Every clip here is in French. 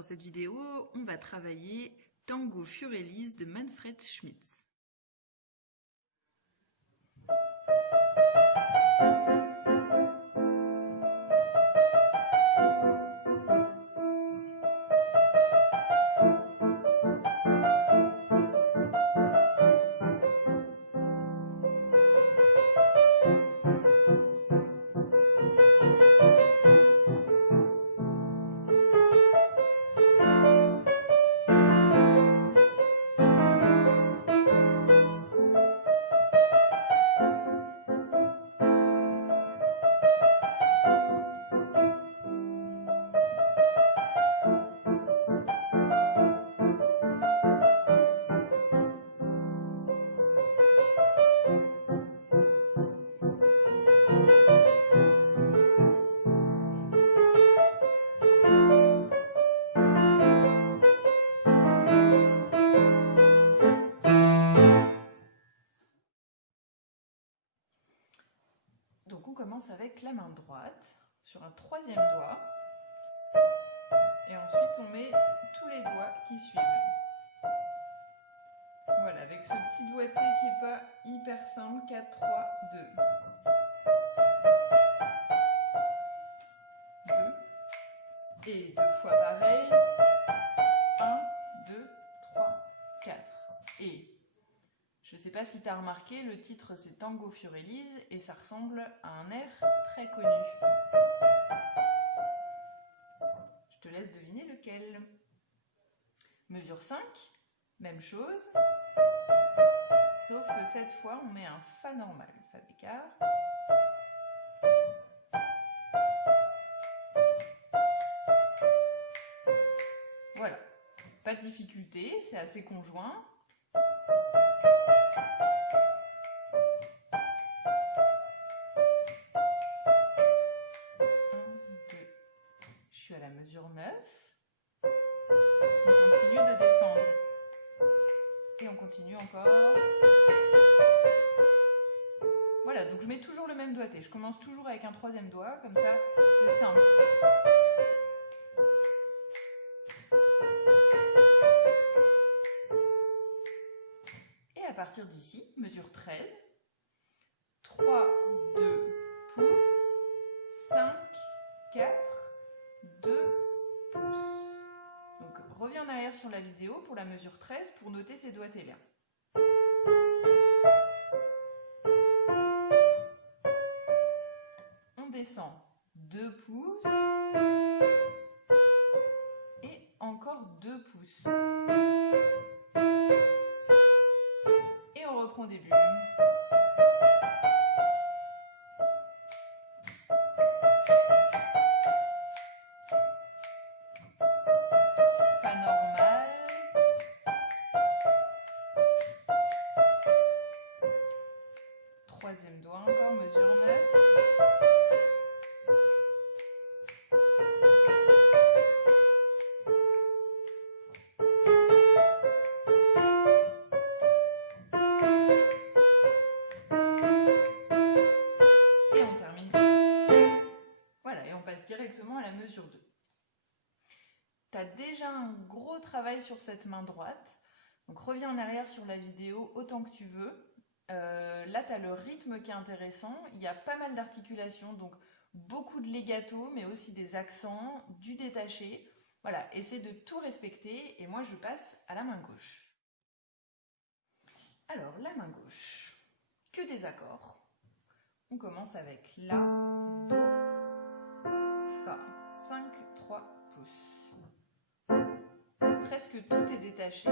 Dans cette vidéo, on va travailler Tango Furelise de Manfred Schmitz. Donc on commence avec la main droite sur un troisième doigt et ensuite on met tous les doigts qui suivent. Voilà, avec ce petit doigté qui n'est pas hyper simple, 4, 3, 2. 2. Et deux fois pareil. 1, 2, 3, 4. Et je ne sais pas si tu as remarqué, le titre c'est Tango Furelise et ça ressemble à un air très connu. Je te laisse deviner lequel. Mesure 5, même chose, sauf que cette fois on met un Fa normal, Fa bécard. Voilà, pas de difficulté, c'est assez conjoint. À la mesure 9, on continue de descendre et on continue encore. Voilà, donc je mets toujours le même doigté, je commence toujours avec un troisième doigt, comme ça c'est simple. Et à partir d'ici, mesure 13, 3, 2 pouces, 5, 4, 2 pouces. Donc reviens en arrière sur la vidéo pour la mesure 13 pour noter ces doigtés-là. On descend 2 pouces et encore 2 pouces. Et on reprend au début. Troisième doigt encore, mesure 9. Et on termine. Voilà, et on passe directement à la mesure 2. Tu as déjà un gros travail sur cette main droite. Donc reviens en arrière sur la vidéo autant que tu veux. Là, tu as le rythme qui est intéressant. Il y a pas mal d'articulations, donc beaucoup de legato, mais aussi des accents, du détaché. Voilà, essaie de tout respecter. Et moi, je passe à la main gauche. Alors, la main gauche, que des accords. On commence avec La, Do, Fa. 5, 3 pouces. Presque tout est détaché.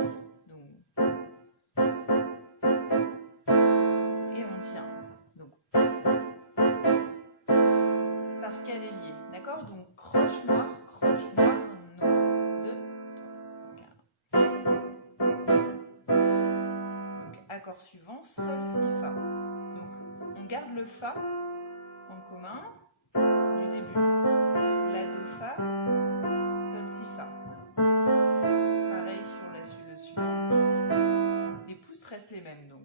Parce qu'elle est liée, d'accord? Donc croche noire, no, 2, 3, 4. Donc accord suivant, sol, si, fa. Donc on garde le fa en commun du début. La, do, fa, sol, si, fa. Pareil sur le suivant. Les pouces restent les mêmes donc.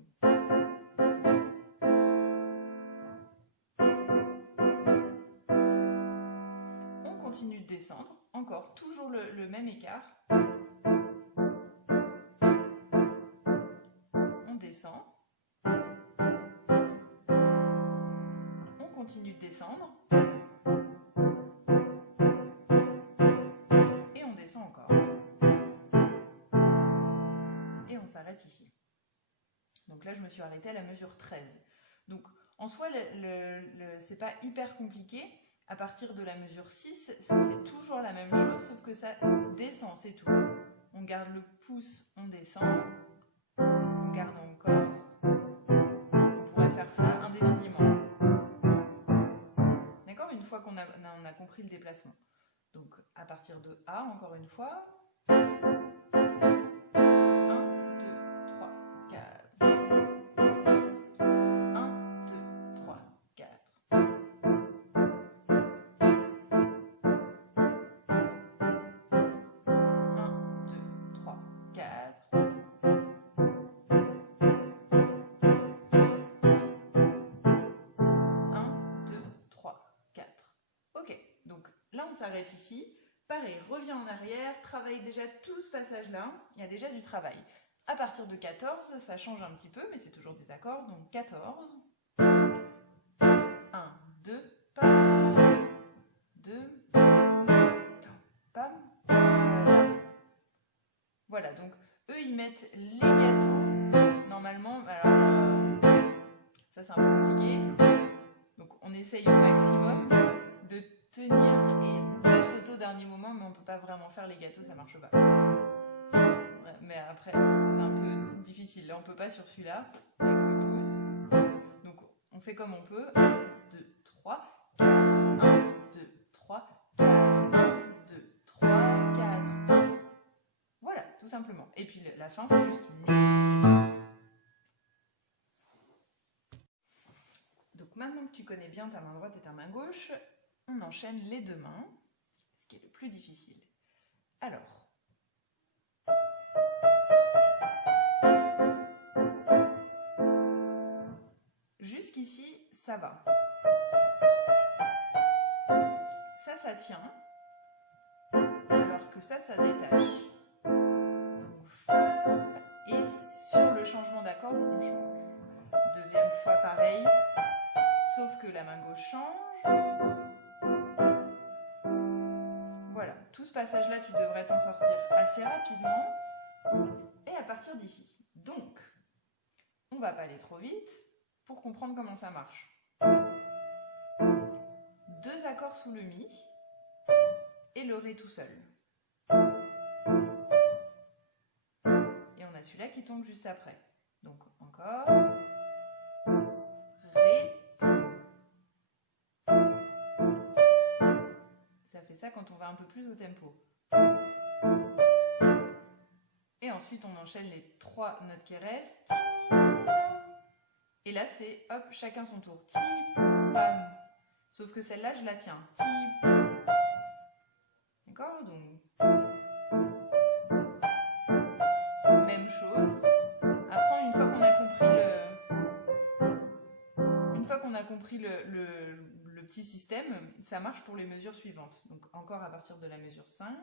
Continue de descendre encore toujours le même écart. On descend. On continue de descendre. Et on descend encore. Et on s'arrête ici. Donc là, je me suis arrêtée à la mesure 13. Donc, en soi, c'est pas hyper compliqué. À partir de la mesure 6, c'est toujours la même chose, sauf que ça descend, c'est tout. On garde le pouce, on descend. On garde encore. On pourrait faire ça indéfiniment. D'accord? Une fois qu'on a compris le déplacement. Donc, à partir de A, encore une fois. 1, 2, 3, 4. 1, 2, 3, 4. 1, 2, 3, 4. 1, 2, 3, 4. Ok, donc là on s'arrête ici. Pareil, reviens en arrière, travaille déjà tout ce passage-là. Il y a déjà du travail. À partir de 14, ça change un petit peu, mais c'est toujours des accords. Donc 14. 1, 2, pam. 2, pam. Voilà, donc eux ils mettent les gâteaux. Normalement, alors ça c'est un peu compliqué. Donc on essaye au maximum de tenir et de sauter au dernier moment, mais on ne peut pas vraiment faire les gâteaux, ça marche pas. Ouais, mais après, c'est un peu difficile. Là, on peut pas sur celui-là, avec le pouce. Donc, on fait comme on peut. 1, 2, 3, 4. 1, 2, 3, 4. 1, 2, 3, 4. 1. Voilà, tout simplement. Et puis, la fin, c'est juste mi. Donc, maintenant que tu connais bien ta main droite et ta main gauche, on enchaîne les deux mains, ce qui est le plus difficile. Alors, jusqu'ici, ça va. Ça tient, alors que ça détache. Donc, Fa, et sur le changement d'accord, on change. Deuxième fois, pareil, sauf que la main gauche change. Voilà, tout ce passage-là, tu devrais t'en sortir assez rapidement. Et à partir d'ici. Donc, on ne va pas aller trop vite pour comprendre comment ça marche. 2 accords sous le Mi et le Ré tout seul. Et on a celui-là qui tombe juste après. Donc, encore. Ré. Ça fait ça quand on va un peu plus au tempo. Et ensuite, on enchaîne les 3 notes qui restent. Et là, c'est hop, chacun son tour. Ti, pam. Sauf que celle-là, je la tiens. Ti, d'accord? Donc, même chose. Après, une fois qu'on a compris le petit système, ça marche pour les mesures suivantes. Donc, encore à partir de la mesure 5.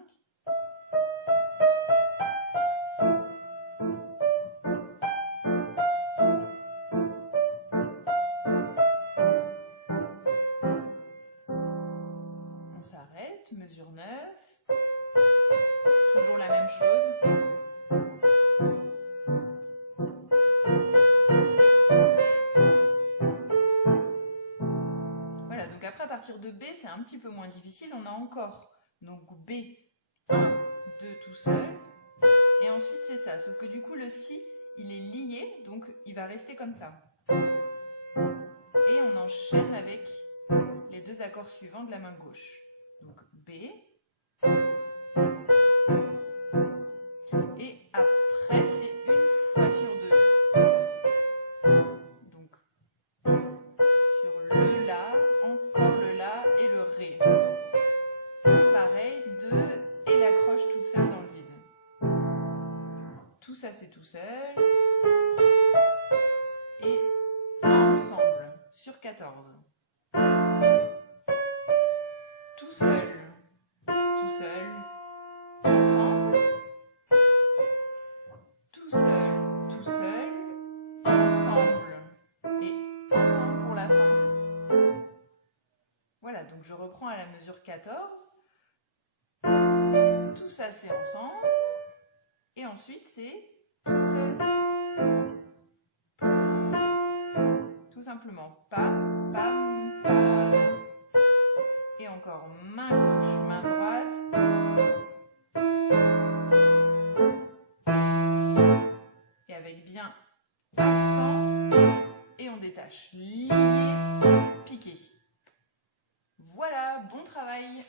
On s'arrête, mesure 9. Toujours la même chose. Voilà, donc après à partir de B, c'est un petit peu moins difficile. On a encore donc B, 1, 2 tout seul. Et ensuite c'est ça. Sauf que du coup le Si, il est lié, donc il va rester comme ça. Et on enchaîne avec les 2 accords suivants de la main gauche. Donc B. Et après, c'est une fois sur 2. Donc, sur le La, encore le La et le Ré. Pareil, 2 et l'accroche tout seul dans le vide. Tout ça, c'est tout seul. Et ensemble, sur 14. Tout seul, tout seul. donc je reprends à la mesure 14. Tout ça c'est ensemble. Et ensuite c'est tout seul. Tout simplement. Pam, pam, pam. Et encore main gauche, main droite. Et avec bien accent. Et on détache. Lié, piqué. Voilà, bon travail!